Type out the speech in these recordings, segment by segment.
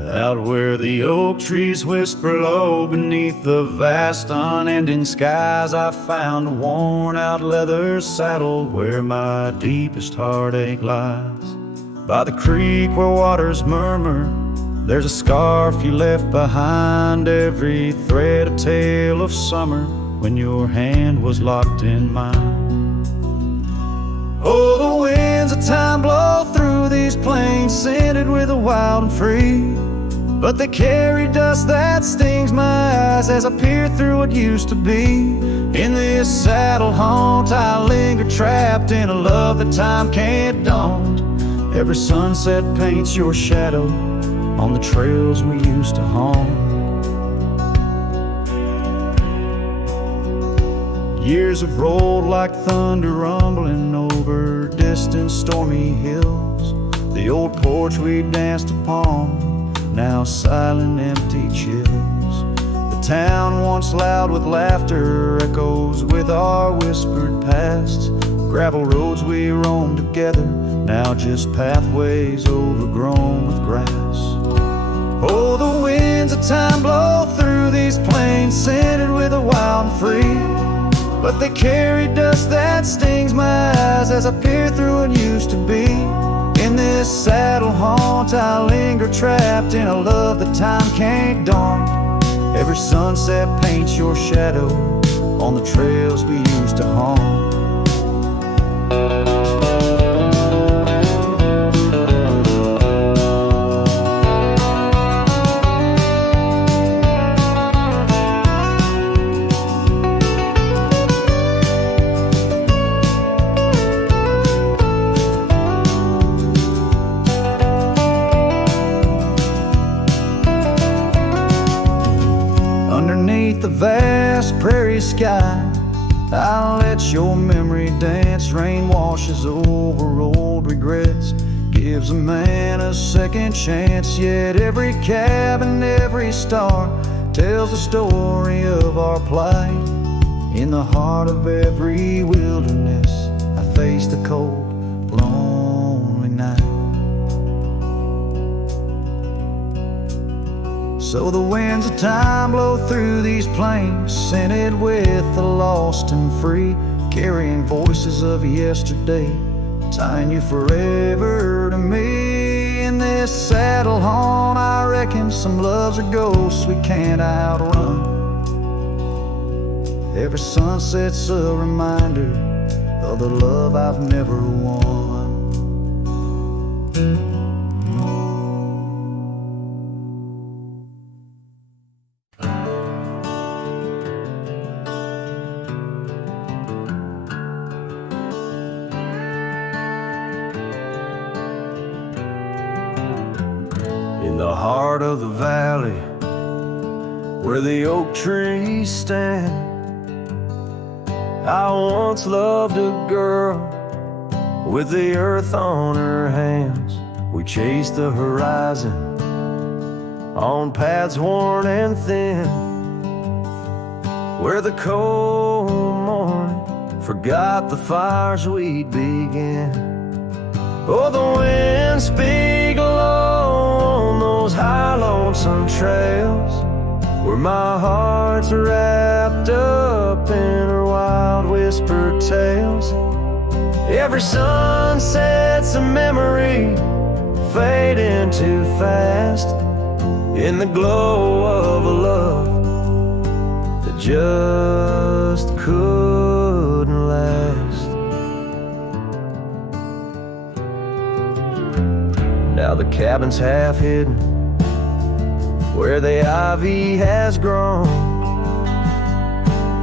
Out where the oak trees whisper low beneath the vast unending skies, I found a worn-out leather saddle where my deepest heartache lies. By the creek where waters murmur, there's a scarf you left behind. Every thread a tale of summer when your hand was locked in mine. Oh, the winds of time blow through these plains, scented with the wild and free, but they carry dust that stings my eyes as I peer through what used to be. In this saddle haunt I linger, trapped in a love that time can't daunt. Every sunset paints your shadow on the trails we used to haunt. Years have rolled like thunder rumbling over distant stormy hills. The old porch we danced upon, now silent, empty chills. The town once loud with laughter echoes with our whispered past. Gravel roads we roamed together, now just pathways overgrown with grass. Oh, the winds of time blow through these plains, scented with the wild and free, but they carry dust that stings my eyes as I peer through what used to be. In this saddle haunt I linger, trapped in a love that time can't daunt. Every sunset paints your shadow on the trails we used to haunt. Underneath the vast prairie sky, I'll let your memory dance. Rain washes over old regrets, gives a man a second chance. Yet every cabin, every star tells the story of our plight. In the heart of every wilderness, I face the cold, lonely night. So the winds of time blow through these plains, scented with the lost and free, carrying voices of yesterday, tying you forever to me. In this saddle haunt I reckon some loves are ghosts we can't outrun. Every sunset's a reminder of the love I've never won. In the heart of the valley, where the oak trees stand, I once loved a girl with the earth on her hands. We chased the horizon on paths worn and thin, where the cold morning forgot the fires we'd begin. Oh, the winds speak low on those high lonesome trails, where my heart's wrapped up in her wild whispered tales. Every sunset's a memory fading too fast, in the glow of a love that just couldn't last. Now the cabin's half hidden where the ivy has grown,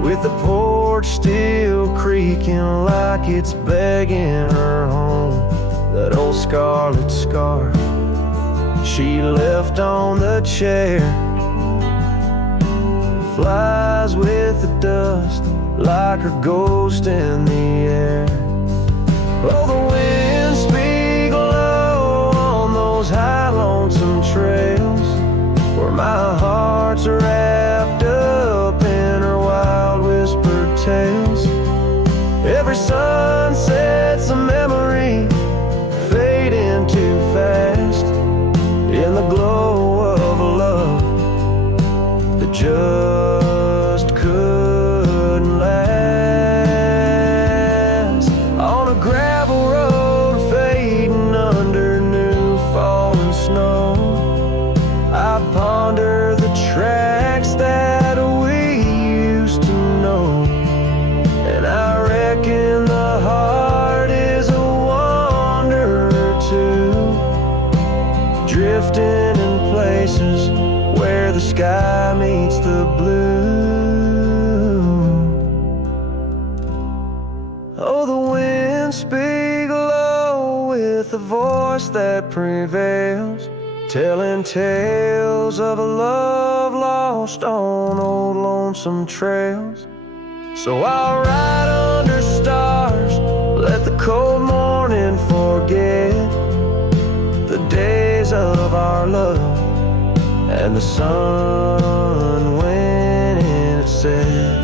with the porch still creaking like it's begging her home. That old scarlet scarf she left on the chair flies with the dust like a ghost in the air. Oh, the winds speak low on those high lonesome trails, where my heart's wrapped up in her wild whispered tales. Every sunset's a memory fading too fast, in the glow drifting in places where the sky meets the blue. Oh, the winds speak low with a voice that prevails, telling tales of a love lost on old lonesome trails. So I'll ride under stars, let the cold morning forget the days of our love and the sun when it set.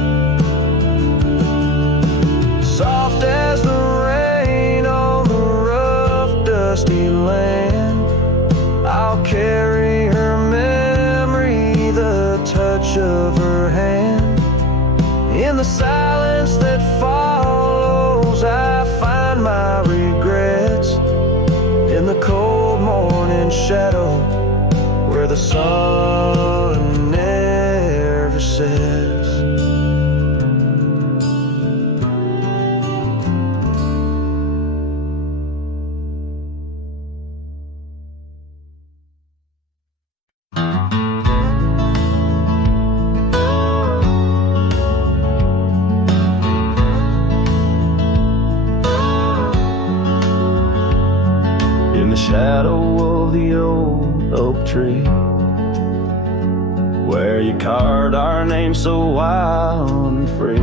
Soft as the rain on the rough, dusty land, I'll carry her memory, the touch of her hand. In the silence that follows, I find my regrets. In the cold morning shadow, where the sun never sets. Shadow of the old oak tree, where you carved our name so wild and free.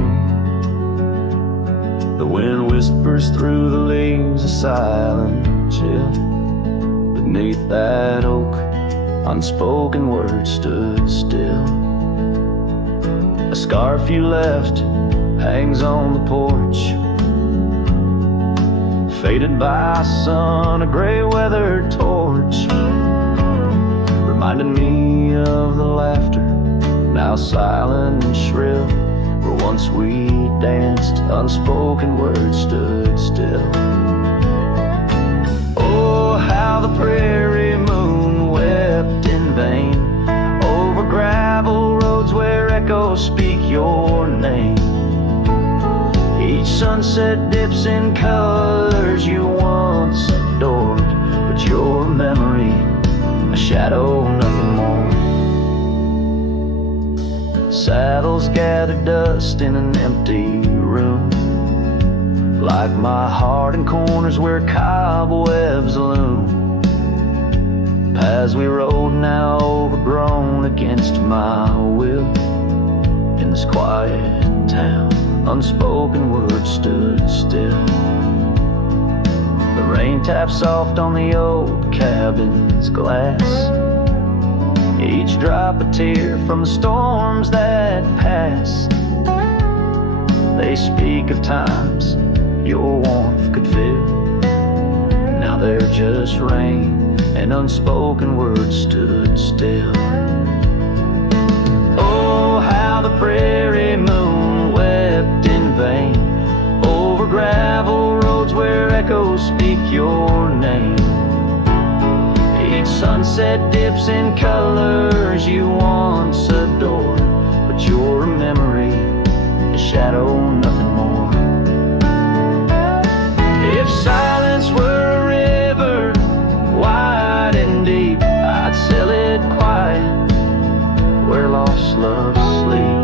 The wind whispers through the leaves, a silent chill. Beneath that oak, unspoken words stood still. A scarf you left hangs on the porch, faded by sun, a gray weathered torch, reminding me of the laughter, now silent and shrill, where once we danced, unspoken words stood still. Oh, how the prairie moon wept in vain over gravel roads where echoes speak your name. Each sunset dips in colors you once adored, but your memory, a shadow, nothing more. Saddles gather dust in an empty room, like my heart in corners where cobwebs loom. Paths we rode now overgrown against my will. In this quiet town, unspoken words stood still. The rain taps soft on the old cabin's glass, each drop a tear from the storms that pass. They speak of times your warmth could fill. Now they're just rain, and unspoken words stood still. Oh, how the prairie moon wept in vain over gravel roads where echoes speak your name. Each sunset dips in colors you once adored, but your memory, a shadow, nothing more. If silence were a river, wide and deep, I'd sail it quiet where lost loves sleep.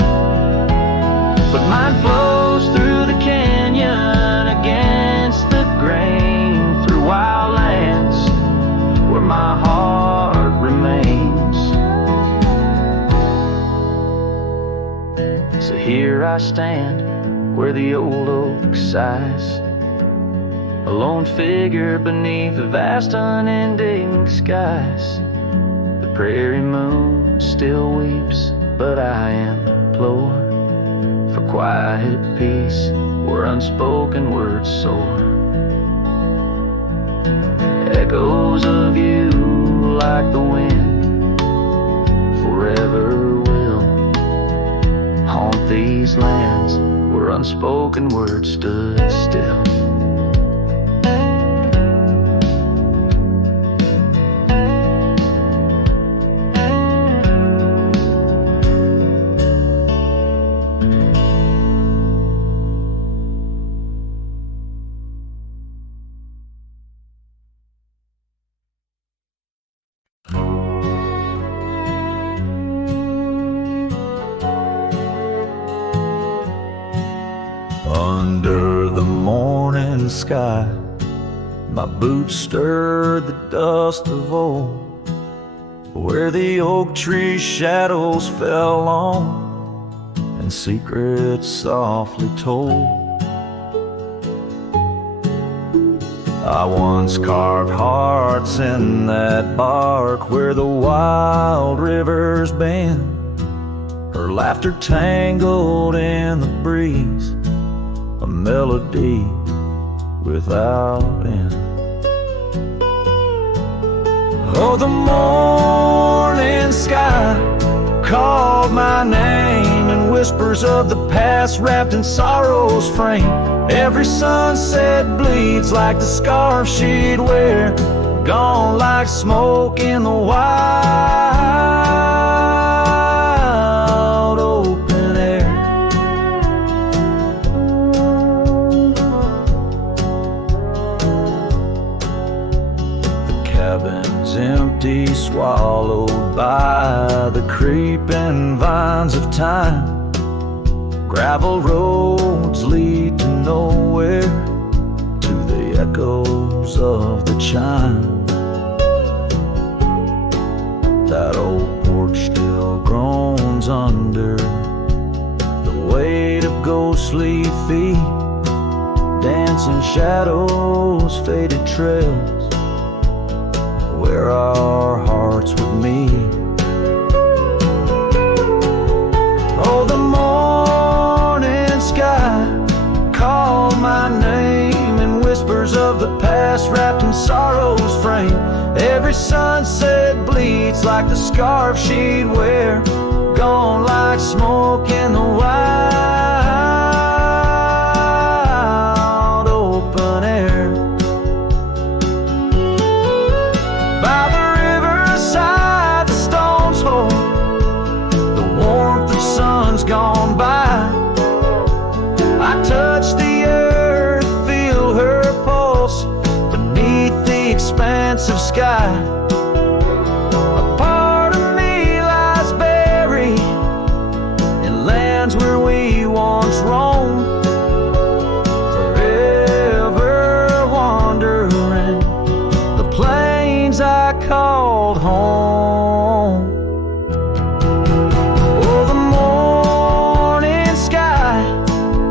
But mine flows through the canyon against the grain, through wild lands where my heart remains. So here I stand where the old oak sighs, a lone figure beneath the vast unending skies. The prairie moon still weeps, but I implore for quiet peace where unspoken words soar. Echoes of you like the wind forever will haunt these lands where unspoken words stood still. the sky. My boots stirred the dust of old, where the oak tree shadows fell on and secrets softly told. I once carved hearts in that bark where the wild rivers bend, her laughter tangled in the breeze, a melody without end. Oh, the morning sky called my name in whispers of the past wrapped in sorrow's frame. Every sunset bleeds like the scarf she'd wear, gone like smoke in the wild open air. The cabin's empty, swallowed by the creeping vines of time. Gravel roads lead to nowhere, to the echoes of the chime. That old porch still groans under the weight of ghostly feet, dancing shadows, faded trails, where our hearts would meet. Oh, the morning sky called my name in whispers of the past wrapped in sorrow's frame. Every sunset bleeds like the scarf she'd wear, gone like smoke in the wild open air. By the riverside the stones hold the warmth of sun's gone by. I touch the earth, feel her pulse beneath the expanse of sky. A part of me lies buried in lands where we once roamed, forever wandering the plains I called home. Oh, the morning sky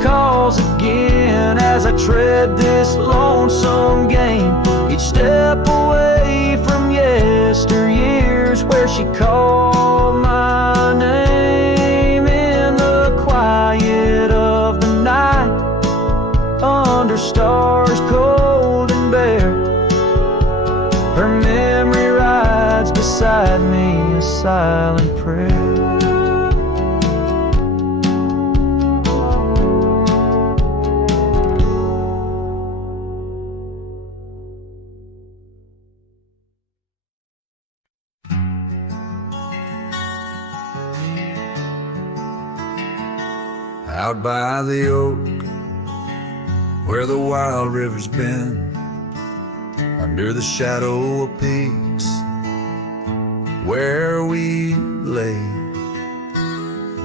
calls again as I tread this lonesome game, each step away from yesteryears where she called my name in the quiet of the night, under stars cold and bare. Her memory rides beside me, a silent prayer. Out by the oak, where the wild river's been, under the shadow of peaks, where we lay,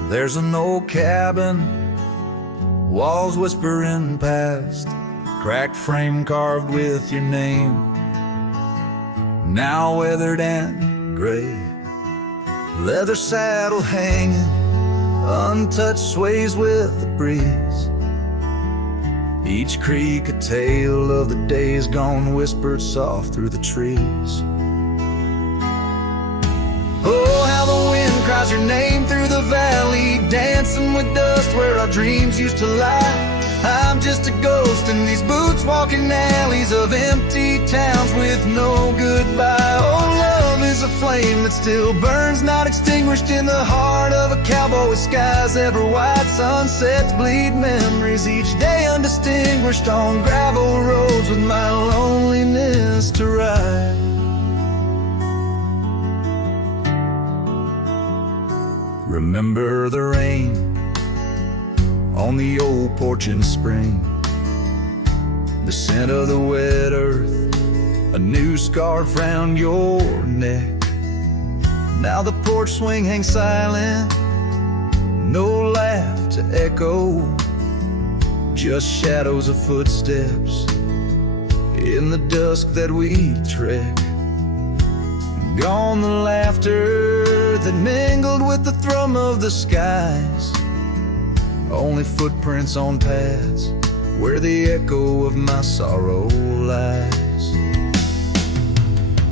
there's an old cabin, walls whispering past, cracked frame carved with your name, now weathered and gray, leather saddle hanging, untouched sways with the breeze. Each creak a tale of the days gone, whispered soft through the trees. Oh, how the wind cries your name through the valley, dancing with dust where our dreams used to lie. I'm just a ghost in these boots, walking alleys of empty towns with no goodbye. Oh, love is a flame that still burns, not extinguished in the heart of a cowboy with skies ever white. Sunsets bleed memories each day undistinguished on gravel roads with my loneliness to ride. Remember the rain on the old porch in spring, the scent of the wet earth, a new scarf round your neck. Now the porch swing hangs silent, no laugh to echo, just shadows of footsteps in the dusk that we trek. Gone the laughter that mingled with the thrum of the skies. Only footprints on paths where the echo of my sorrow lies.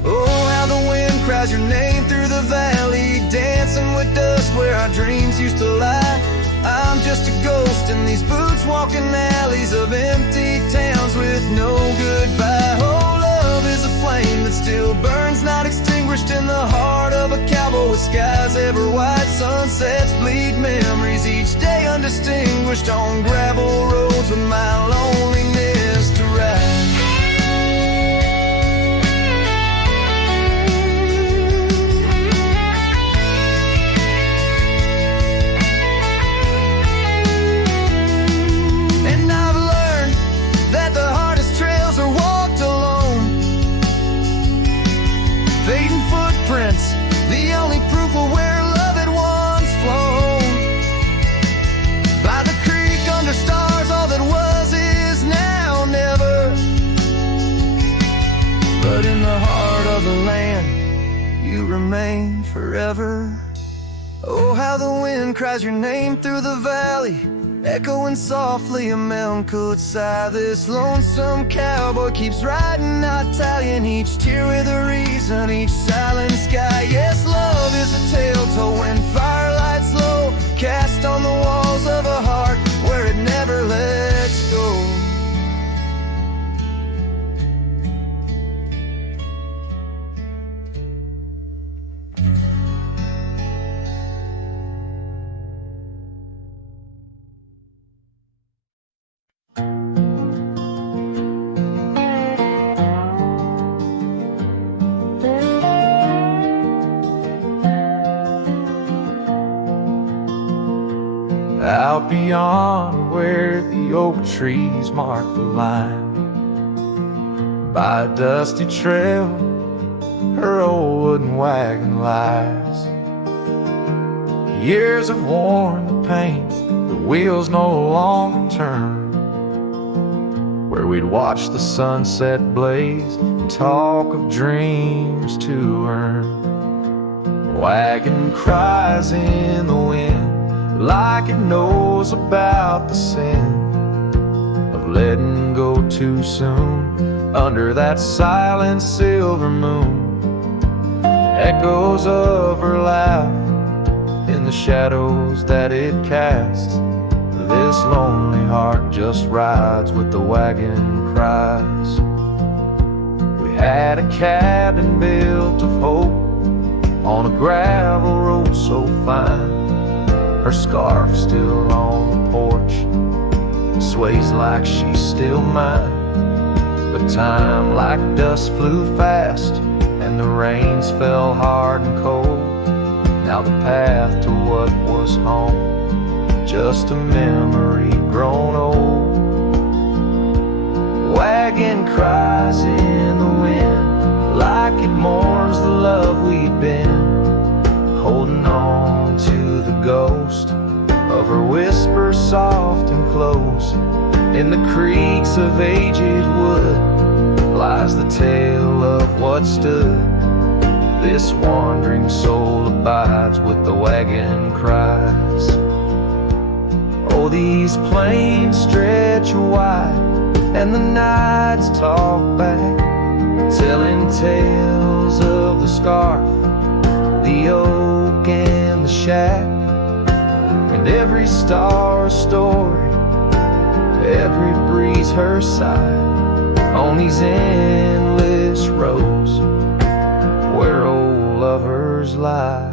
Oh, how the wind cries your name through the valley, dancing with dust where our dreams used to lie. I'm just a ghost in these boots walking alleys of empty towns with no goodbye. Oh, love is a flame that still burns, not extinguished in the heart of a cowboy with skies ever white. Sunsets bleed memories each day undistinguished on gravel roads with my loneliness to ride. The only proof of where love had once flown. By the creek under stars, all that was is now never. But in the heart of the land, you remain forever. Oh, how the wind cries your name through the valley, echoing softly a melancholy sigh. This lonesome cowboy keeps riding, not tallying each tear with a reason, each silent sky. Yes, love is a tale told when firelights low, cast on the walls of a heart where it never lets go. Out beyond where the oak trees mark the line, by a dusty trail, her old wooden wagon lies. Years have worn the paint, the wheels no longer turn. Where we'd watch the sunset blaze and talk of dreams to earn. Wagon cries in the wind like it knows about the sin of letting go too soon under that silent silver moon. Echoes of her laugh in the shadows that it casts. This lonely heart just rides with the wagon cries. We had a cabin built of hope on a gravel road so fine. Her scarf still on the porch, sways like she's still mine. But time like dust flew fast, and the rains fell hard and cold. Now the path to what was home, just a memory grown old. Wagon cries in the wind like it mourns the love we'd been, holding on to the ghost of her whisper soft and close. In the creaks of aged wood lies the tale of what stood. This wandering soul abides with the wagon cries. Oh, these plains stretch wide and the nights talk back, telling tales of the scarf, the oak and the shack, and every star a story, every breeze her sigh, on these endless roads where old lovers lie.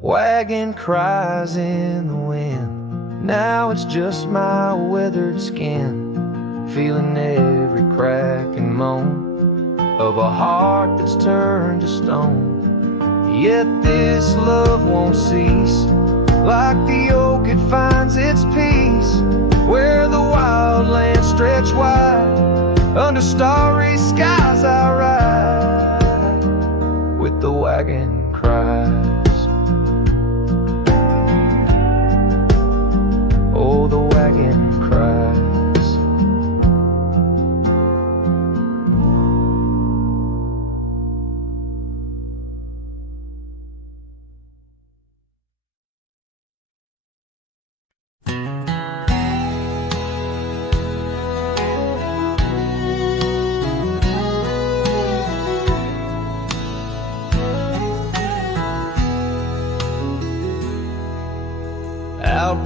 Wagon cries in the wind, now it's just my weathered skin, feeling every crack and moan of a heart that's turned to stone. Yet this love won't cease, like the oak it finds its peace, where the wild lands stretch wide, under starry skies I ride, with the wagon cries. Oh, the wagon cries.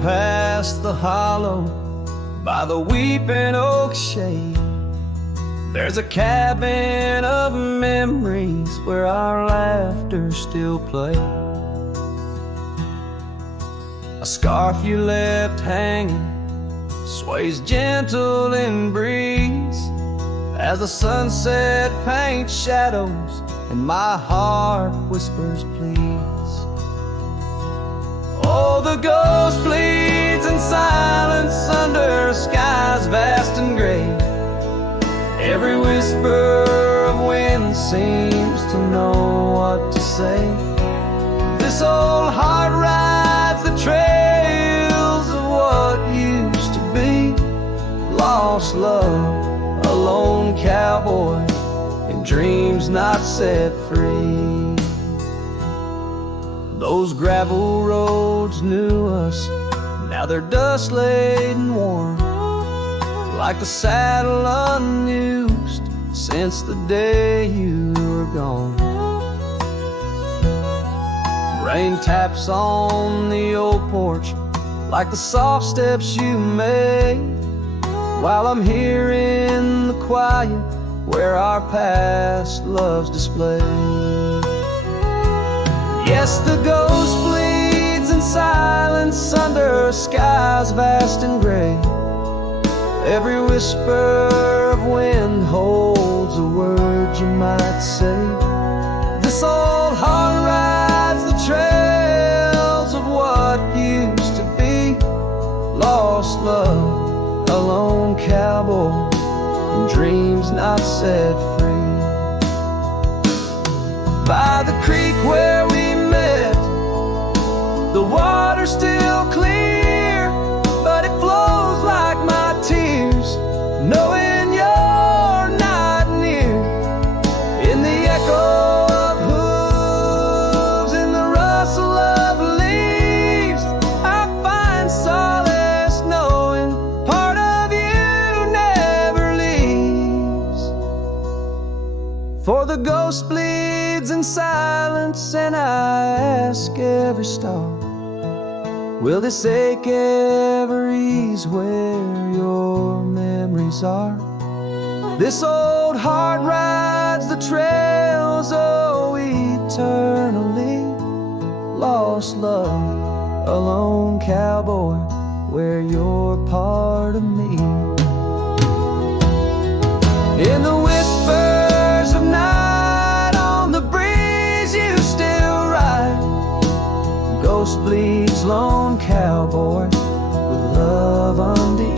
past the hollow by the weeping oak shade, there's a cabin of memories where our laughter still plays. A scarf you left hanging sways gentle in breeze as the sunset paints shadows and my heart whispers please. Oh, the ghost bleeds in silence under skies vast and gray. Every whisper of wind seems to know what to say. This old heart rides the trails of what used to be. Lost love, a lone cowboy, and dreams not set free. Those gravel roads knew us, now they're dust laden worn, like the saddle unused since the day you were gone. Rain taps on the old porch like the soft steps you made, while I'm here in the quiet where our past love's displayed. Yes, the ghost bleeds in silence under skies vast and gray. Every whisper of wind holds a word you might say. This old heart rides the trails of what used to be. Lost love, a lone cowboy, and dreams not set free. By the creek where we met, the water's still clear, but it flows like my tears, knowing you're not near. In the echo of hooves, in the rustle of leaves, I find solace knowing part of you never leaves. For the ghost bleeds in silence, and I ask every star, will this ache ever ease where your memories are? This old heart rides the trails, oh, eternally. Lost love, a lone cowboy, where you're part of me. In the whispers of night, on the breeze you still ride. Ghost bleeds, lone cowboy, with love undenied.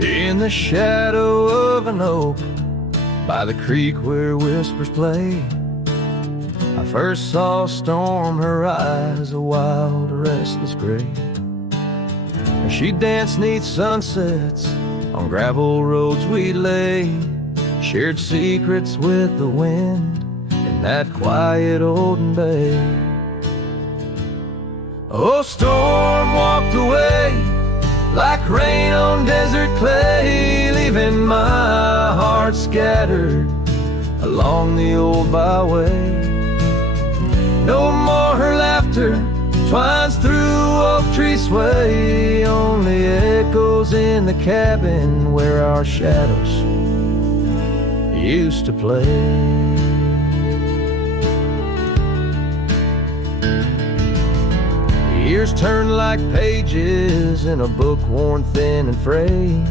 In the shadow of an oak, by the creek where whispers play, I first saw a storm, her eyes a wild, restless gray. And she danced 'neath sunsets on gravel roads we lay, shared secrets with the wind in that quiet olden bay. Oh, storm walked away like rain on desert clay, leaving my heart scattered along the old byway. No more her laughter twines through oak tree sway, only echoes in the cabin where our shadows used to play. Years turn like pages in a book worn thin and frayed.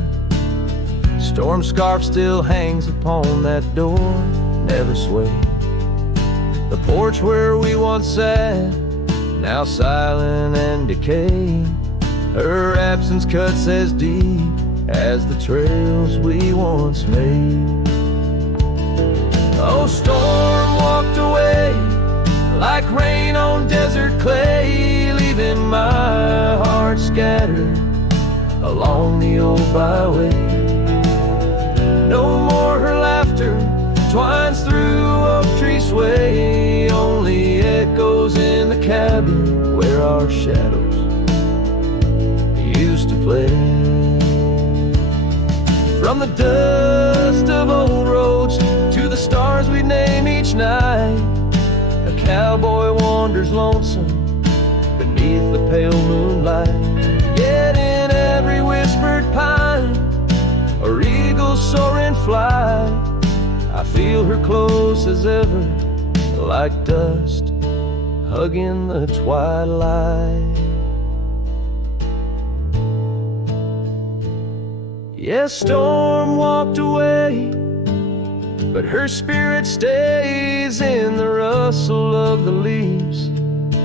Storm scarf still hangs upon that door, never swayed. The porch where we once sat, now silent and decayed. Her absence cuts as deep as the trails we once made. Oh, storm walked away like rain on desert clay, leaving my heart scattered along the old byway. No more her laughter twines through oak tree sway, only echoes in the cabin where our shadows used to play. From the dust of old roads to the stars we'd name each night, a cowboy wanders lonesome beneath the pale moonlight. Yet in every whispered pine or eagle soaring fly, I feel her close as ever, like dust hugging the twilight. Yes, storm walked away, but her spirit stays in the rustle of the leaves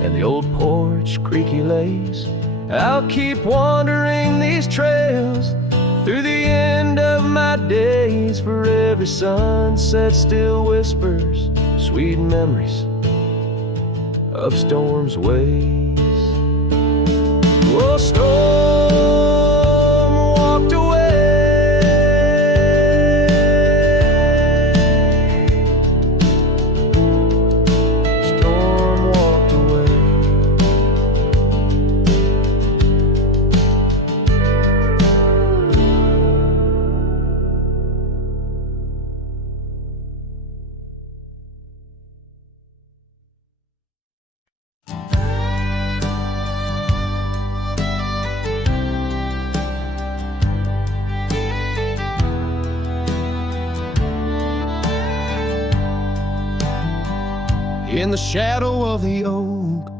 and the old porch creaky lays. I'll keep wandering these trails through the end of my days, for every sunset still whispers sweet memories of storm's ways. Oh, storm walked away, storm walked away. In the shadow of the oak,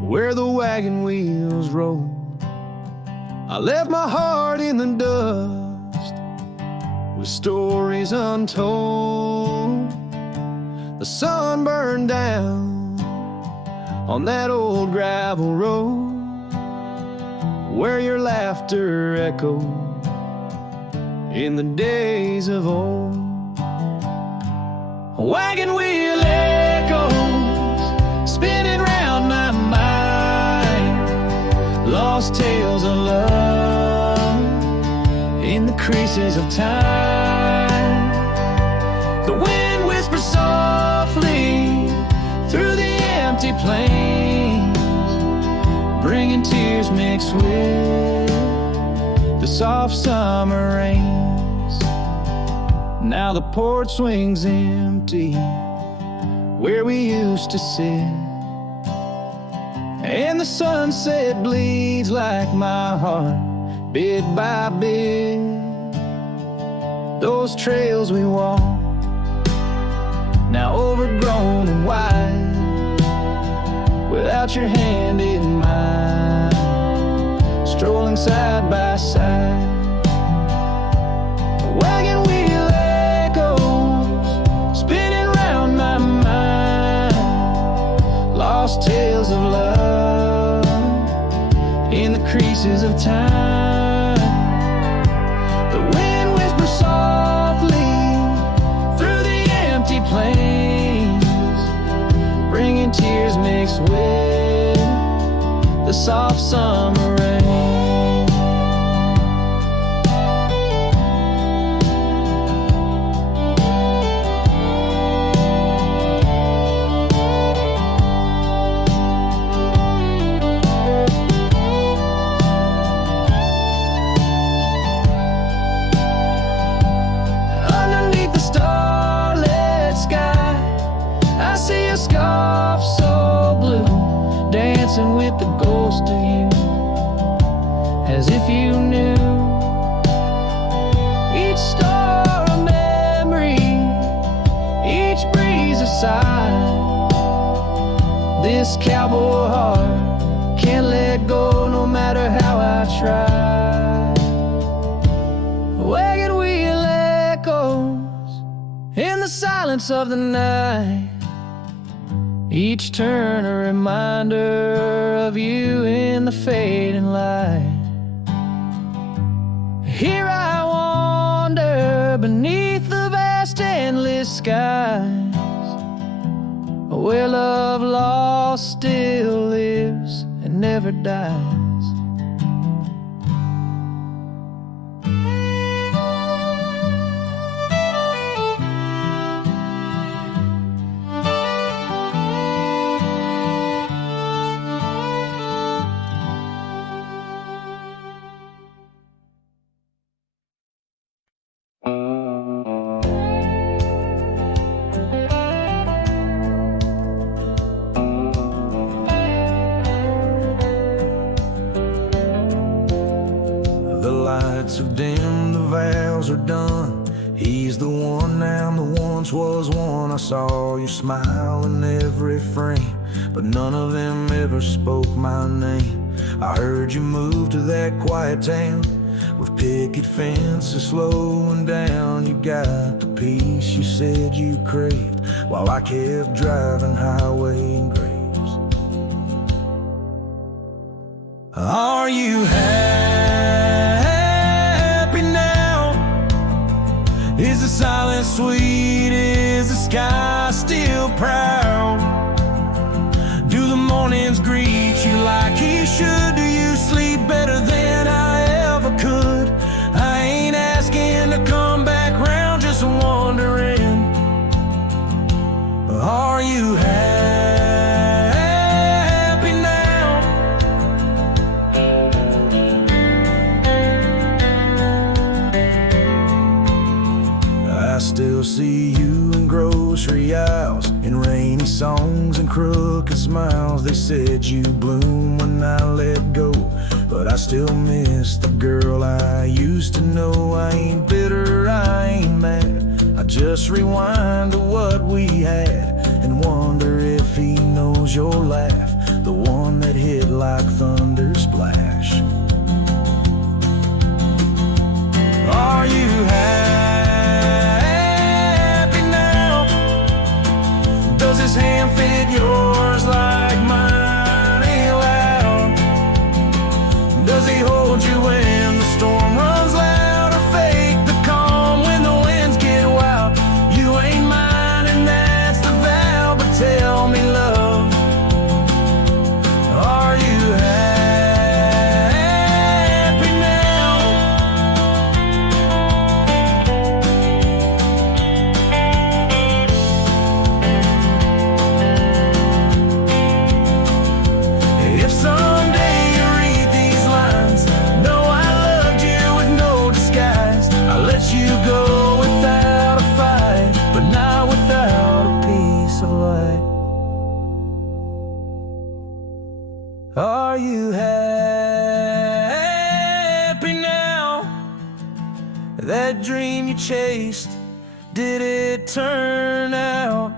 where the wagon wheels roll, I left my heart in the dust with stories untold. The sun burned down on that old gravel road where your laughter echoed in the days of old. Wagon wheel echoes spinning round my mind, lost tales of love in the creases of time. The wind whispers softly through the empty plains, bringing tears mixed with the soft summer rains. Now the porch swings empty where we used to sit, and the sunset bleeds like my heart, bit by bit. Those trails we walk, now overgrown and wide, without your hand in mine, strolling side by side. Wagon wheel echoes spinning round my mind, lost tales of love in the creases of time. The wind whispers softly through the empty plains, bringing tears mixed with the soft summer rain. Dancing with the ghost of you, as if you knew each star a memory, each breeze a sigh. This cowboy heart can't let go no matter how I try. Wagon wheel echoes in the silence of the night, each turn a reminder of you in the fading light. Here I wander beneath the vast endless skies, where love outlaw still lives and never dies. So dim, the vows are done. He's the one now, the once was one. I saw you smile in every frame, but none of them ever spoke my name. I heard you move to that quiet town with picket fences slowing down. You got the peace you said you craved while I kept driving highway and graves. Are you happy? Is the silence sweet? Is the sky still proud? Do the mornings greet you like he should? Do you sleep better than I ever could? I ain't asking to come back round, just wondering, are you happy now? I still see you in grocery aisles, in rainy songs and crooked smiles. They said you bloom when I let go, but I still miss the girl I used to know. I ain't bitter, I ain't mad. I just rewind to what we had and wonder if he knows your laugh, the one that hit like thunder splash. Are you happy now? Does his hand fit yours like mine ain't loud? Does he hold you when the storm runs loud, or fake the calm when the winds get wild? You ain't mine and that's the vow, but tell me, love, are you happy now? If someday you read these lines, know I loved you with no disguise. I let you go without a fight, but not without a piece of light. Are you happy now? That dream you chased, did it turn out?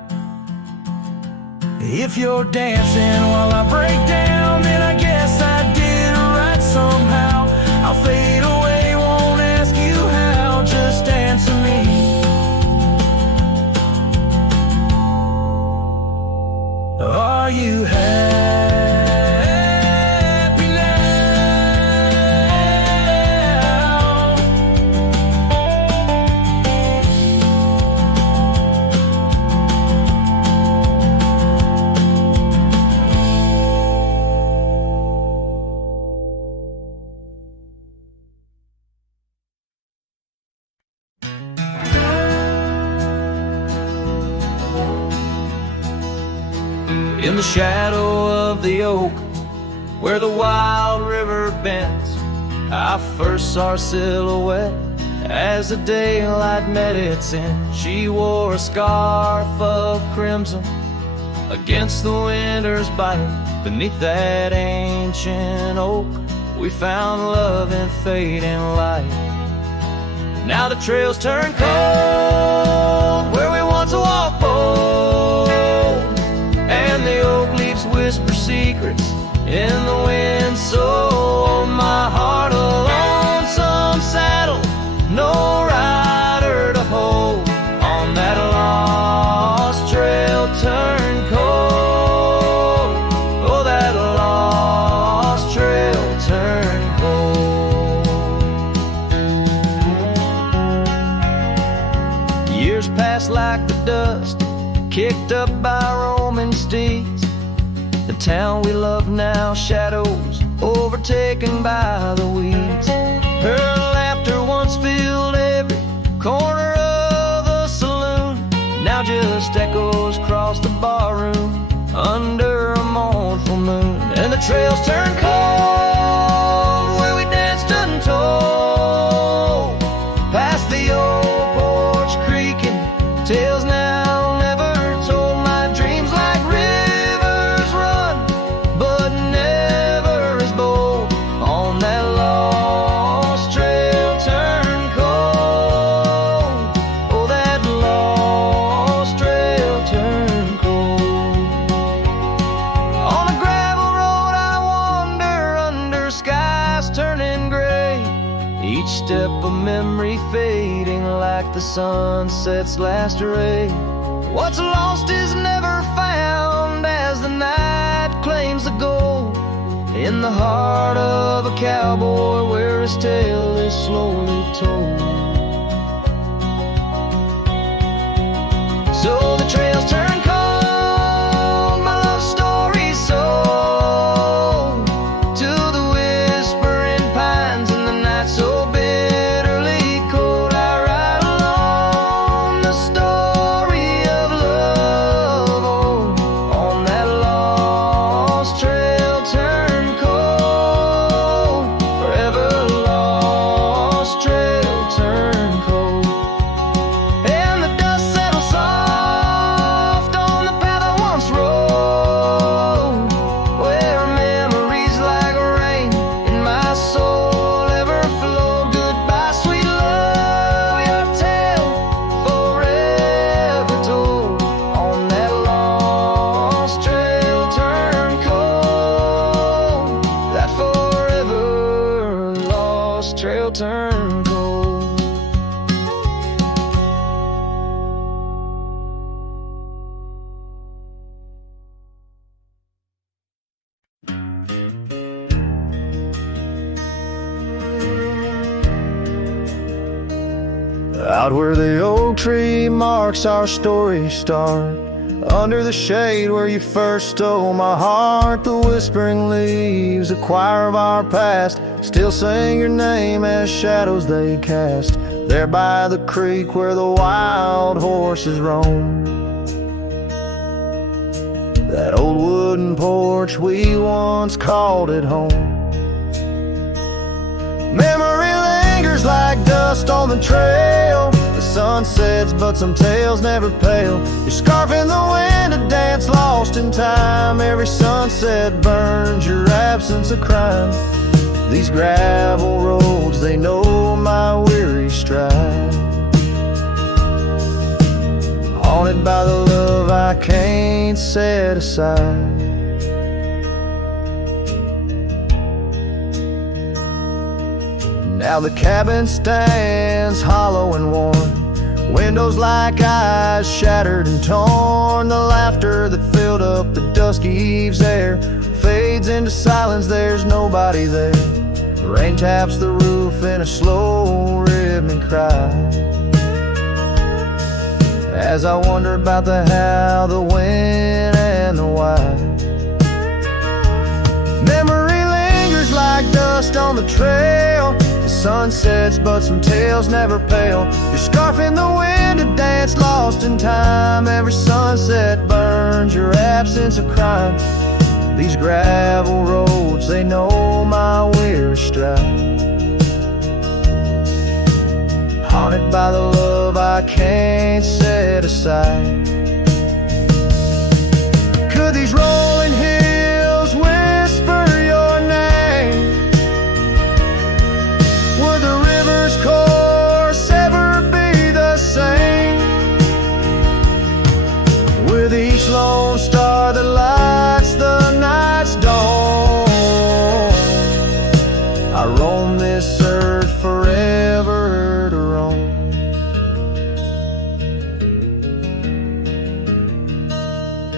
If you're dancing while I break down, then I guess I did right somehow. I'll fade away, won't ask you how, just answer me. Are you happy now? In the shadow of the oak, where the wild river bends, I first saw her silhouette as the daylight met its end. She wore a scarf of crimson against the winter's bite. Beneath that ancient oak, we found love in fading light. Now the trails turn cold where we once walked bold, and the oak leaves whisper secrets in the wind. So my heart a lonesome saddle, no rider to hold on that lost trail turn cold. Oh, that lost trail turn cold. Years pass like the dust kicked up by roaming steeds. The town we love now, shadows overtaken by the weeds. Her laughter once filled every corner of the saloon, now just echoes across the barroom under a mournful moon. And the trails turn cold where we danced untold, past the old porch creaking, tales now never told. My dreams like rivers run, but never as bold. On that lost trail turn cold, oh that lost trail turn cold. On a gravel road I wander under skies turning gray, each step a memory fading like the sunset's last ray. What's lost is never found as the night claims the gold in the heart of a cowboy where his tale is slowly told. So the trails turn cold, my love story's sold to the whispering pines in the night so bitterly cold. I ride along the story of love, oh, on that lost trail turn cold, forever lost trail turn cold. And the dust settles soft on the path I once rode, where memories like rain in my soul ever flowed. Goodbye, sweet love, your tale forever told. On that lost trail turn cold, that forever lost trail turn cold. Out where the oak tree marks our story start, under the shade where you first stole my heart, the whispering leaves, a choir of our past, still sing your name as shadows they cast. There by the creek where the wild horses roam, that old wooden porch we once called it home. Memory lingers like dust on the trail, the sun sets but some tales never pale. Your scarf in the wind, a dance lost in time, every sunset burns your absence a crime. These gravel roads, they know my weary stride, haunted by the love I can't set aside. Now the cabin stands hollow and worn, windows like eyes shattered and torn. The laughter that filled up the dusky eve's air fades into silence, there's nobody there. Rain taps the roof in a slow rhythmic cry, as I wonder about the how, the when, and the why. Memory lingers like dust on the trail, the sun sets but some tales never pale. Your scarf in the wind, a dance lost in time, every sunset burns your absence a crime. These gravel roads, they know my weary stride, haunted by the love I can't set aside. Could these rolling hills whisper your name? Would the river's course ever be the same? With each lone star that lights the night's dawn, I roam this earth forever to roam.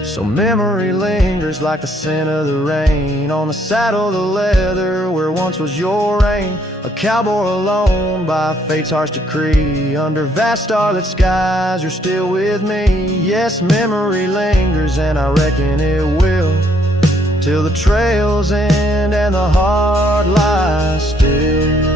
So memory lingers like the scent of the rain on the saddle, the leather where once was your reign. A cowboy alone by fate's harsh decree, under vast starlit skies you're still with me. Yes, memory lingers and I reckon it will, till the trails end and the heart lies still.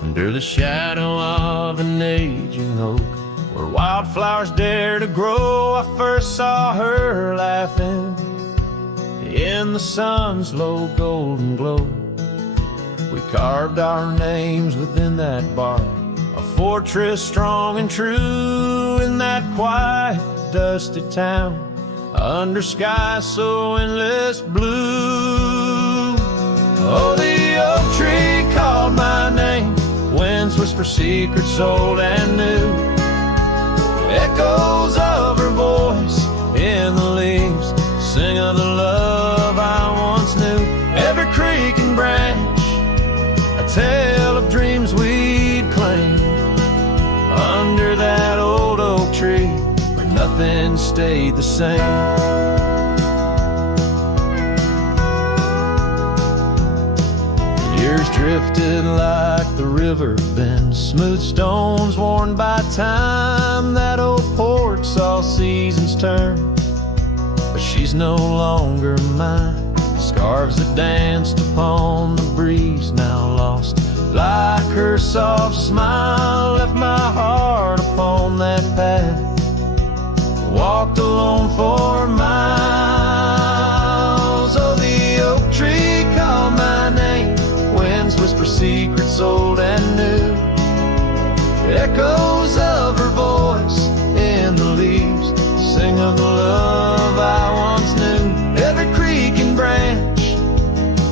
Under the shadow of an aging oak, where wildflowers dare to grow, I first saw her laughing in the sun's low golden glow. We carved our names within that bark, a fortress strong and true in that quiet, dusty town, under skies so endless blue. Oh, the oak tree called my name, winds whisper secrets old and new, echoes of her voice in the leaves sing of the love I once knew. Every creek and branch, a tale of dreams we'd claim, under that old oak tree where nothing stayed the same. Years drifted like the river bends, smooth stones worn by time. That old porch saw seasons turn, but she's no longer mine. Scarves that danced upon the breeze now lost, like her soft smile left my heart upon that path. Walked alone for miles. Oh, the oak tree called my name, winds whisper secrets old and new, echoes of her voice in the leaves sing of the love I once knew. Every creek and branch,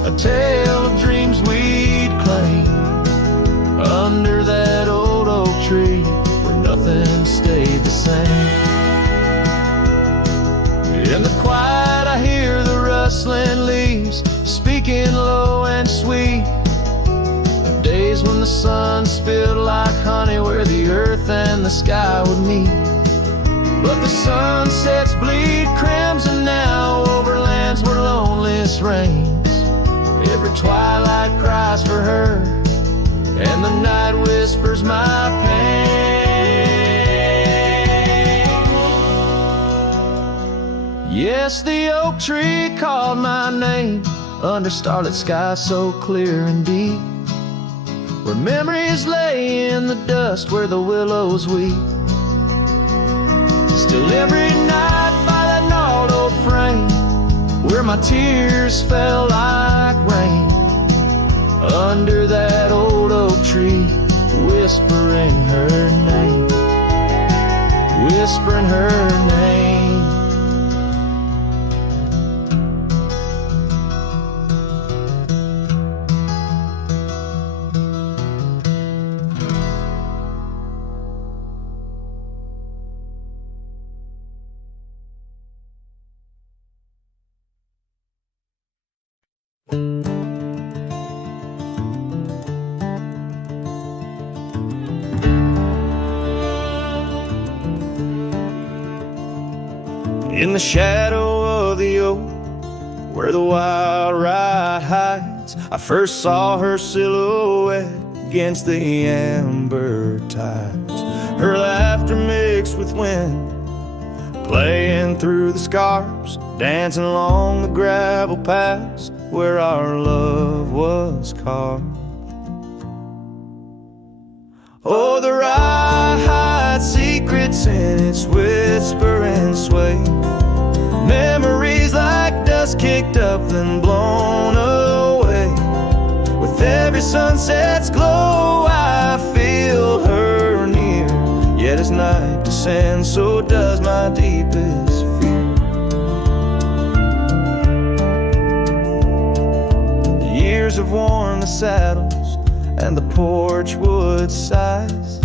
a tale of dreams we'd claim, under that old oak tree where nothing stayed the same. In the quiet I hear the rustling leaves speaking low and sweet, days when the sun spilled like honey where the earth and the sky would meet. But the sunsets bleed crimson now over lands where loneliness reigns. Every twilight cries for her, and the night whispers my pain. Yes, the oak tree called my name, under starlit skies so clear and deep, where memories lay in the dust where the willows weep. Still every night by that gnarled old frame, where my tears fell like rain, under that old oak tree, whispering her name, whispering her name. In the shadow of the oak, where the wild ride hides, I first saw her silhouette against the amber tides. Her laughter mixed with wind, playing through the scars, dancing along the gravel paths where our love was carved. Oh, the ride hides secrets in its whisper and sway, memories like dust kicked up then blown away. With every sunset's glow I feel her near, yet as night descends so does my deepest fear. The years have worn the saddles and the porch wood sighs,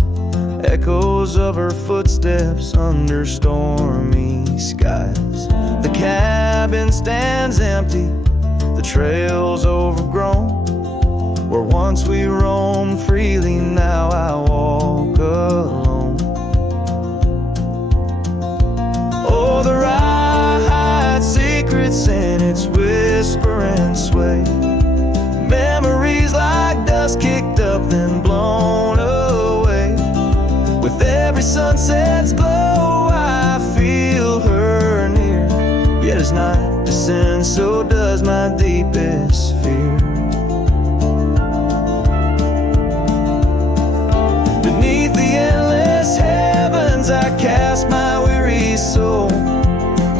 echoes of her footsteps under stormy skies. The cabin stands empty, the trail's overgrown, where once we roamed freely now I walk alone. was my deepest fear. Beneath the endless heavens I cast my weary soul,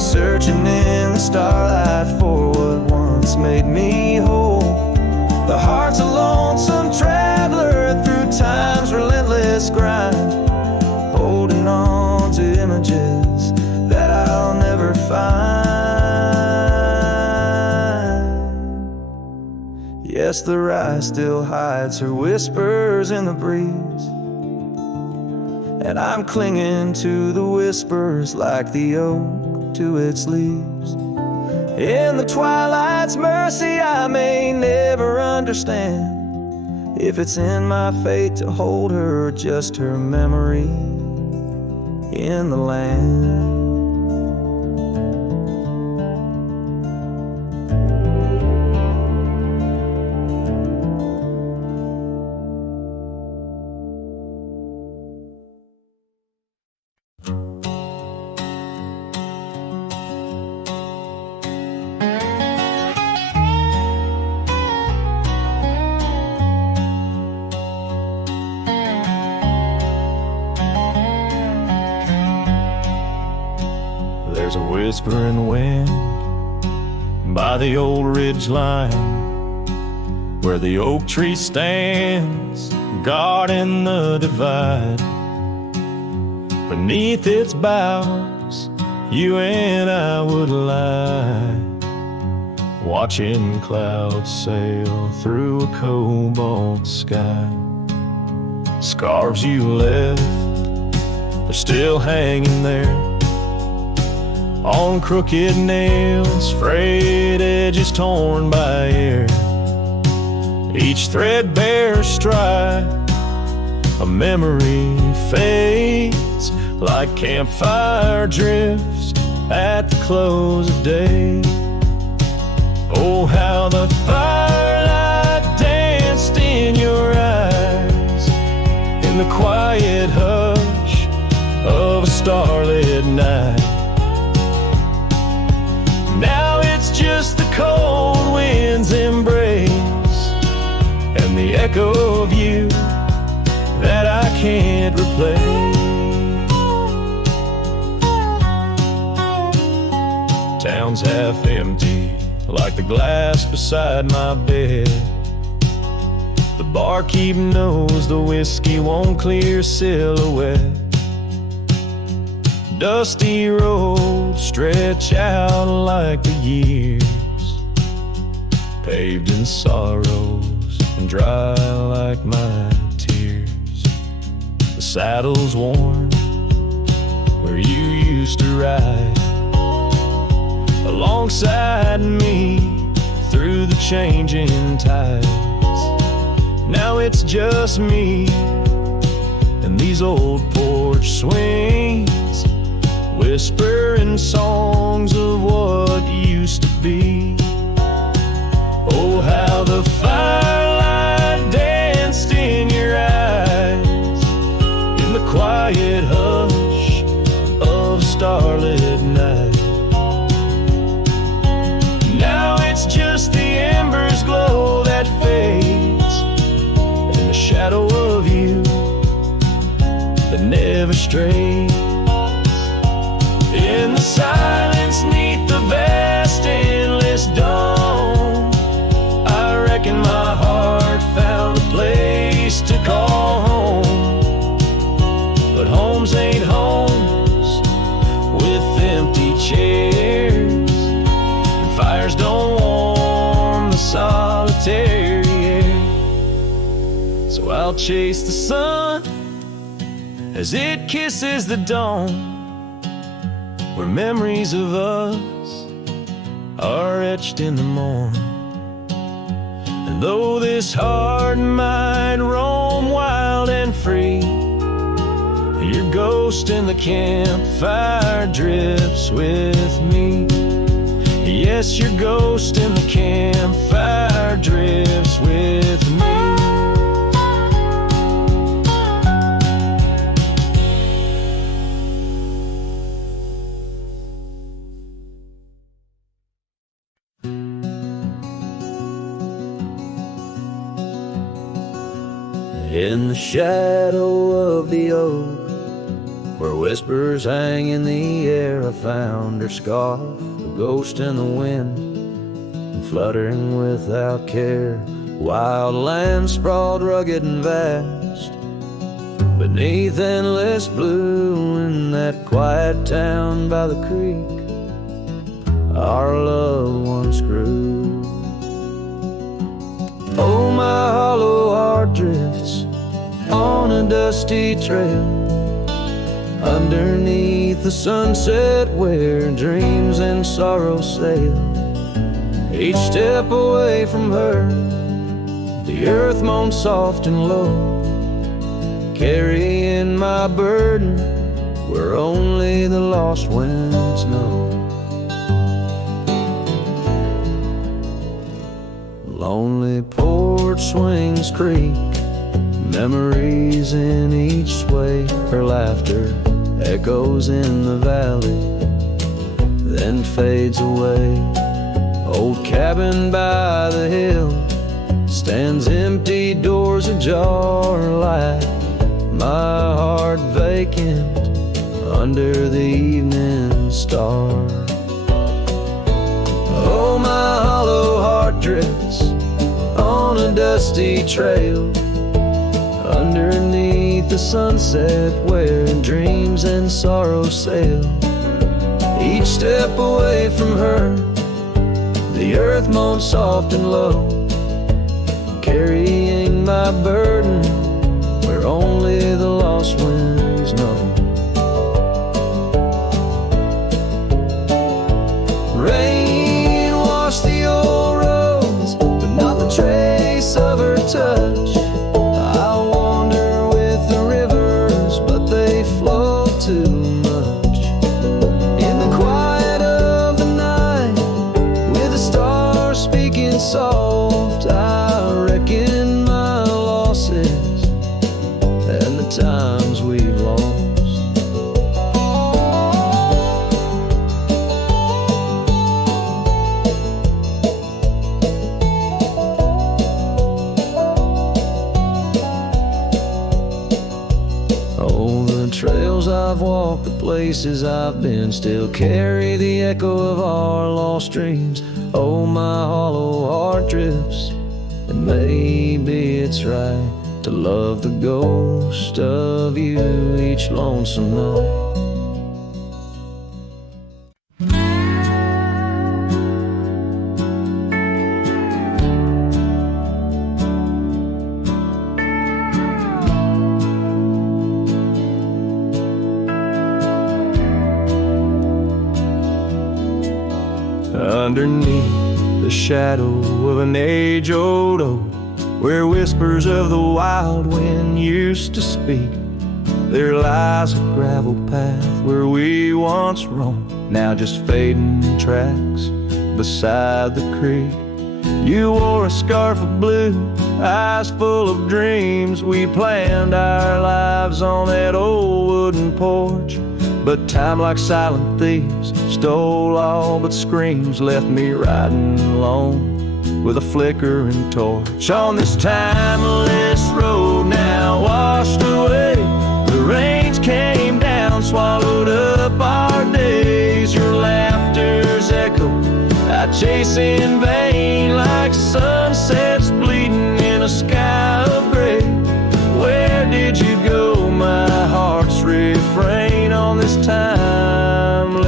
searching in the starlight for what once made me whole. The heart's a lonesome traveler through time's relentless grind, holding on to images that I'll never find. Yes, the rye still hides her whispers in the breeze, and I'm clinging to the whispers like the oak to its leaves. In the twilight's mercy I may never understand if it's in my fate to hold her or just her memory in the land. There's a whispering wind by the old ridge line, where the oak tree stands guarding the divide. Beneath its boughs you and I would lie, watching clouds sail through a cobalt sky. Scarves you left, they're still hanging there on crooked nails, frayed edges torn by air. Each threadbare stripe, a memory fades like campfire drifts at the close of day. Oh, how the firelight danced in your eyes in the quiet hush of a starlit night. Now it's just the cold wind's embrace and the echo of you that I can't replace. Town's half empty, like the glass beside my bed. The barkeep knows the whiskey won't clear silhouette. Dusty roads stretch out like the years, paved in sorrows and dry like my tears. The saddle's worn where you used to ride alongside me through the changing tides. Now it's just me and these old porch swings, whispering songs of what used to be. Oh, how the firelight danced in your eyes in the quiet hush of a starlit night. Now it's just the embers glow that fades and the shadow of you that never strays. In the silence neath the vast endless dawn, I reckon my heart found a place to call home. But homes ain't homes with empty chairs, and fires don't warm the solitary air. So I'll chase the sun as it kisses the dawn, where memories of us are etched in the morn. And though this heart might roam wild and free, your ghost in the campfire drifts with me. Yes, your ghost in the campfire drifts with me. In the shadow of the oak, where whispers hang in the air, I found her scarf, a ghost in the wind, and fluttering without care. Wild land sprawled rugged and vast, beneath endless blue. In that quiet town by the creek, our loved ones grew. Oh, my hollow heart drifts on a dusty trail, underneath the sunset where dreams and sorrow sail. Each step away from her, the earth moans soft and low, carrying my burden where only the lost winds know. Lonely porch swings creak, memories in each sway. Her laughter echoes in the valley, then fades away. Old cabin by the hill stands empty, doors ajar, like my heart vacant under the evening star. Oh, my hollow heart drifts on a dusty trail, underneath the sunset where dreams and sorrow sail. Each step away from her, the earth moans soft and low, carrying my burden where only the lost winds know. Rain washed the old roads, but not the trace of her touch. I wander with the rivers, but they flow too much. In the quiet of the night, with the stars speaking soft, I reckon my losses and the times we've lost. Oh, the trails I've walked, the places I've been, still carry the echo of our lost dreams. Oh, my hollow heart drifts, and maybe it's right to love the ghost of you each lonesome night. Underneath the shadow of an age-old oak, where whispers of the wild wind used to speak, there lies a gravel path where we once roamed, now just fading tracks beside the creek. You wore a scarf of blue, eyes full of dreams. We planned our lives on that old wooden porch, but time, like silent thieves, stole all but screams, left me riding alone with a flickering torch. On this timeless road now washed away, the rains came down, swallowed up our days. Your laughter's echo I chase in vain, like sunsets bleeding in a sky of gray. Where did you go, my heart's refrain, on this timeless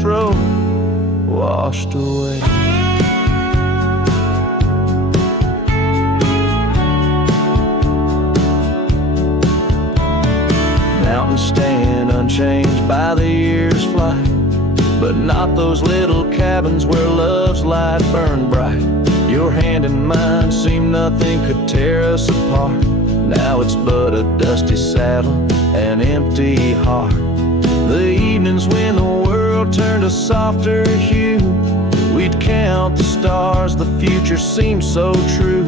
road washed away? Mountains stand unchanged by the year's flight, but not those little cabins where love's light burned bright. Your hand in mine seemed nothing could tear us apart. Now it's but a dusty saddle, an empty heart. The evenings when the world turned a softer hue, we'd count the stars, the future seemed so true.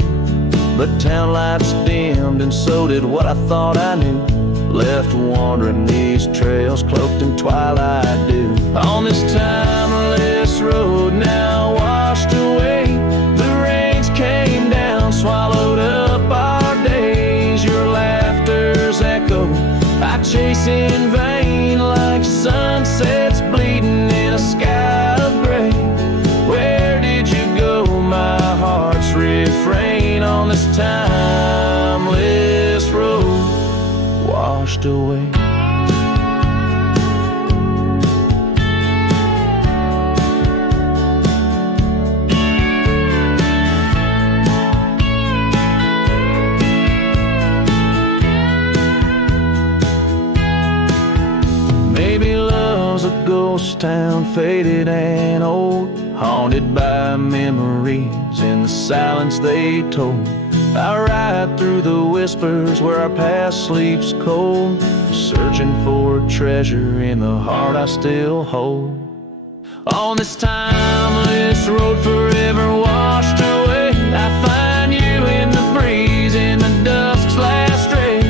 But town lights dimmed, and so did what I thought I knew. Left wandering these trails, cloaked in twilight dew. On this timeless road now washed away, the rains came down, swallowed up our days. Your away. Maybe love's a ghost town, faded and old, haunted by memories in the silence they told. I ride through the whispers where our past sleeps cold, searching for a treasure in the heart I still hold. On this timeless road forever washed away, I find you in the breeze, in the dusk's last ray.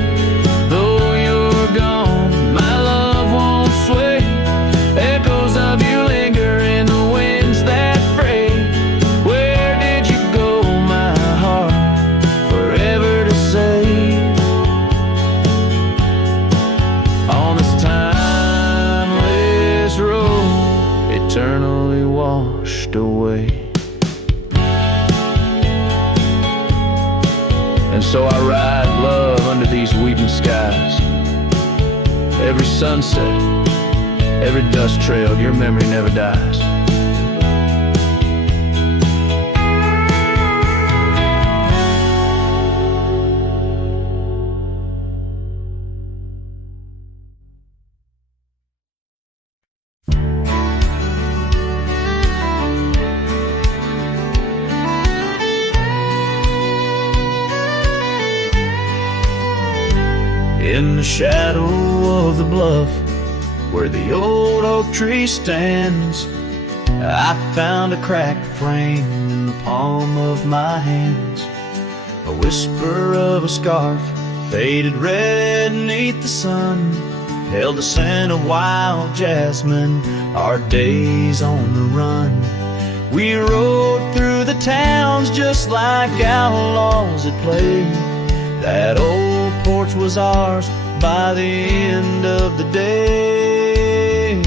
Though you're gone, my love won't sway. Echoes of you linger in the winds that fray. Where did you go, my heart, forever to say? On this timeless road, eternally washed away. And so I ride love under these weeping skies. Every sunset, every dust trail, your memory never dies. In the shadow of the bluff, where the old oak tree stands, I found a cracked frame in the palm of my hands. A whisper of a scarf, faded red beneath the sun, held the scent of wild jasmine, our days on the run. We rode through the towns just like outlaws at play. That old porch was ours by the end of the day.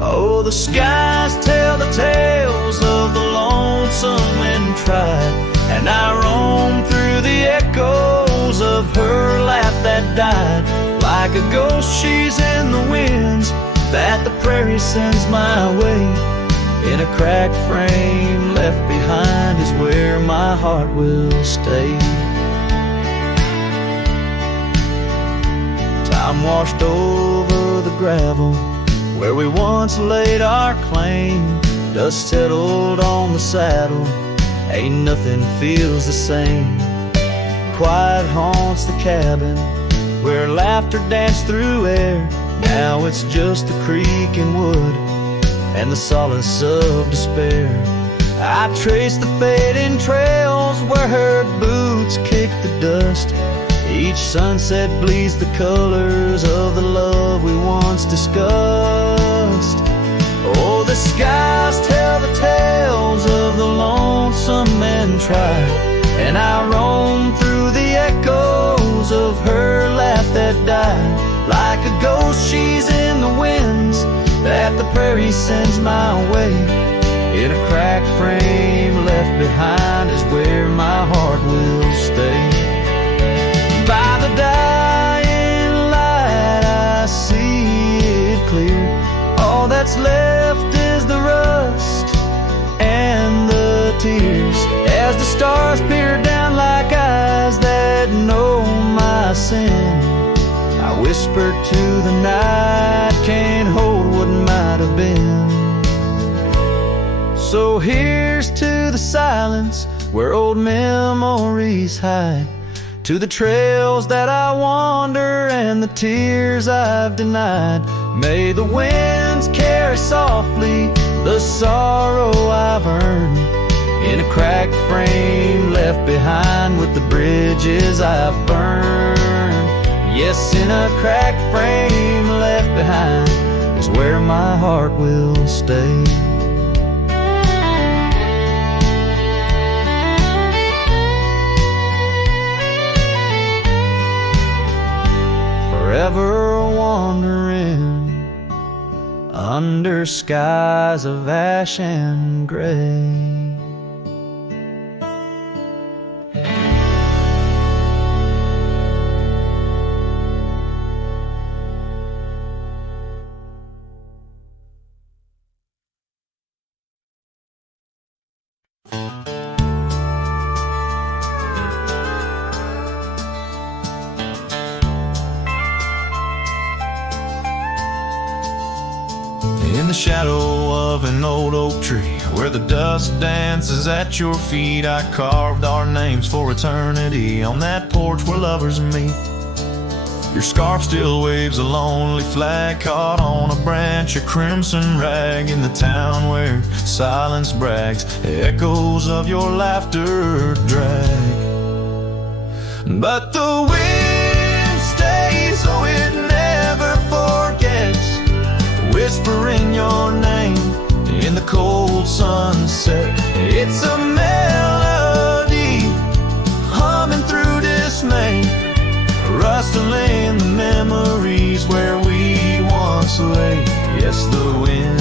Oh, the skies tell the tales of the lonesome and tried, and I roam through the echoes of her laugh that died. Like a ghost, she's in the winds that the prairie sends my way. In a cracked frame left behind is where my heart will stay. Time washed over the gravel where we once laid our claim. Dust settled on the saddle, ain't nothing feels the same. Quiet haunts the cabin where laughter danced through air. Now it's just the creek and wood and the solace of despair. I trace the fading trails where her boots kick the dust. Each sunset bleeds the colors of the love we once discussed. Oh, the skies tell the tales of the lonesome and tried, and I roam through the echoes of her laugh that died. Like a ghost, she's in the winds that the prairie sends my way. In a cracked frame left behind is where my heart will stay. By the dying light I see it clear. All that's left is the rust and the tears, as the stars peer down like eyes that know my sin. I whisper to the night, can't hold what might have been. So here's to the silence where old memories hide, to the trails that I wander and the tears I've denied. May the winds carry softly the sorrow I've earned, in a cracked frame left behind with the bridges I've burned. Yes, in a cracked frame left behind is where my heart will stay. Forever wandering under skies of ash and gray. the shadow of an old oak tree, where the dust dances at your feet, I carved our names for eternity on that porch where lovers meet. Your scarf still waves a lonely flag caught on a branch, a crimson rag in the town where silence brags, echoes of your laughter drag. But the wind stays, oh it never forgets, whispering your name in the cold sunset. It's a melody humming through dismay, rustling the memories where we once lay. Yes, the wind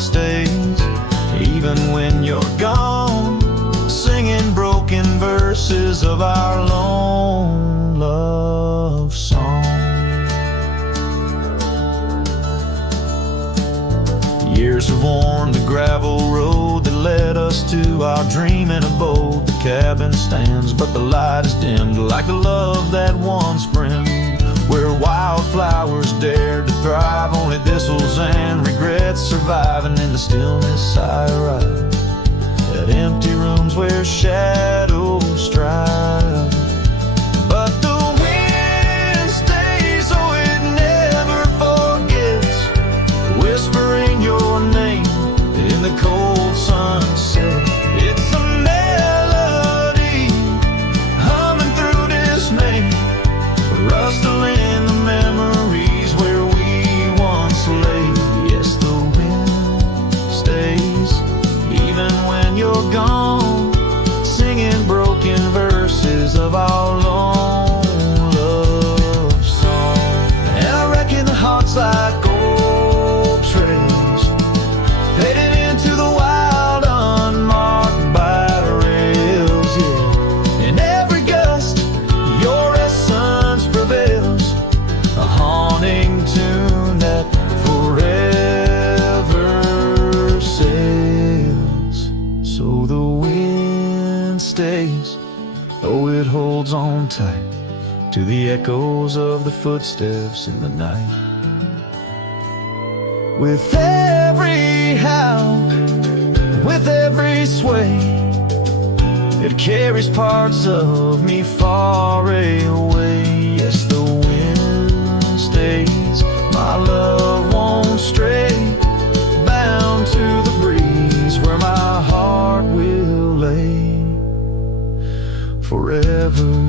stays even when you're gone, singing broken verses of our lone love song. Years have worn the gravel road that led us to our dreaming abode. The cabin stands, but the light is dimmed like the love that once brimmed. Where wildflowers dared to thrive, only thistles and regrets surviving. In the stillness I arrive at empty rooms where shadows strive. But the wind stays, oh it never forgets, whispering your name in the cold sunset. It's a melody humming through dismay, rustling the memories where we once lay. Yes, the wind stays even when you're gone, singing broken verses of our long love song. And I reckon the heart's like old trails, fading into the wild, unmarked by rails, yeah. In every gust, your essence prevails, a haunting tune that forever sails. So the wind stays, oh it holds on tight to the echoes of the footsteps in the night. With every howl, with every sway, it carries parts of me far away. Yes, the wind stays, my love won't stray, bound to the breeze where my heart will lay forever.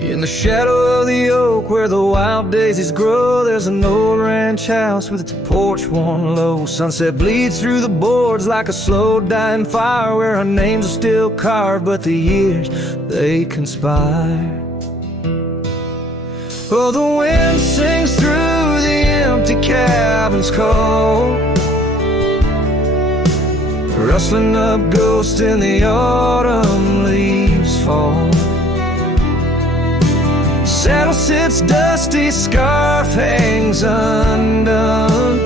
In the shadow of the oak where the wild daisies grow, there's an old ranch house with its porch worn low. Sunset bleeds through the boards like a slow dying fire, where our names are still carved but the years they conspire. Oh, the wind sings through the empty cabin's call, rustling up ghosts in the autumn leaves fall. Saddle sits dusty, scarf hangs undone,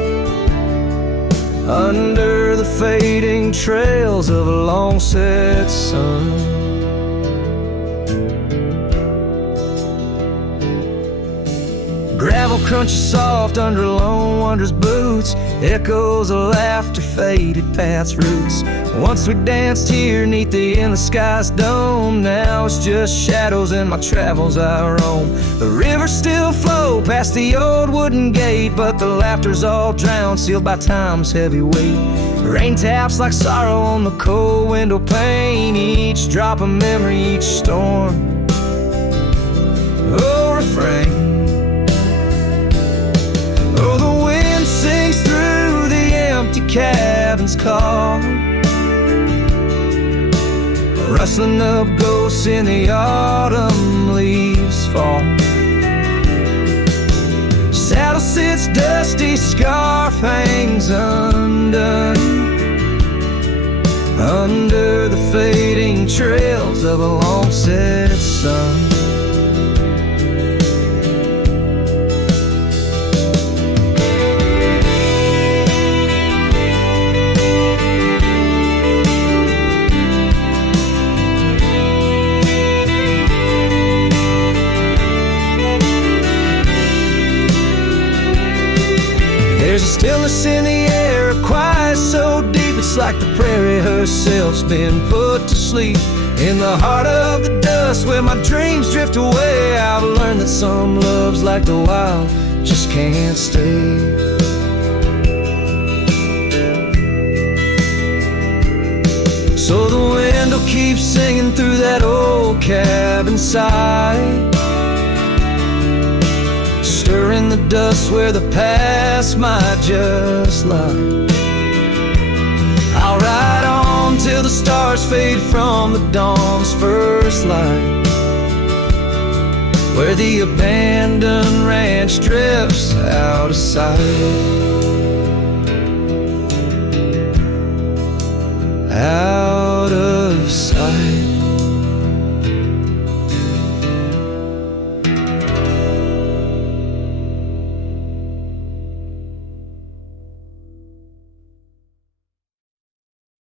under the fading trails of a long set sun. Gravel crunches soft under lone wanderer's boots, echoes of laughter faded past roots. Once we danced here neath the endless sky's dome, now it's just shadows in my travels I roam. The rivers still flow past the old wooden gate, but the laughter's all drowned, sealed by time's heavy weight. Rain taps like sorrow on the cold window pane, each drop a memory, each storm. Oh, refrain. Oh, the wind sings through the empty cabin's call, rustling up ghosts in the autumn leaves fall. Saddle as its dusty scarf hangs undone under the fading trails of a long-set sun. There's a stillness in the air, a quiet so deep it's like the prairie herself's been put to sleep. In the heart of the dust where my dreams drift away, I've learned that some loves like the wild just can't stay. So the wind will keep singing through that old cabin side, stirring the dust where the past might just lie. I'll ride on till the stars fade from the dawn's first light, where the abandoned ranch drifts out of sight.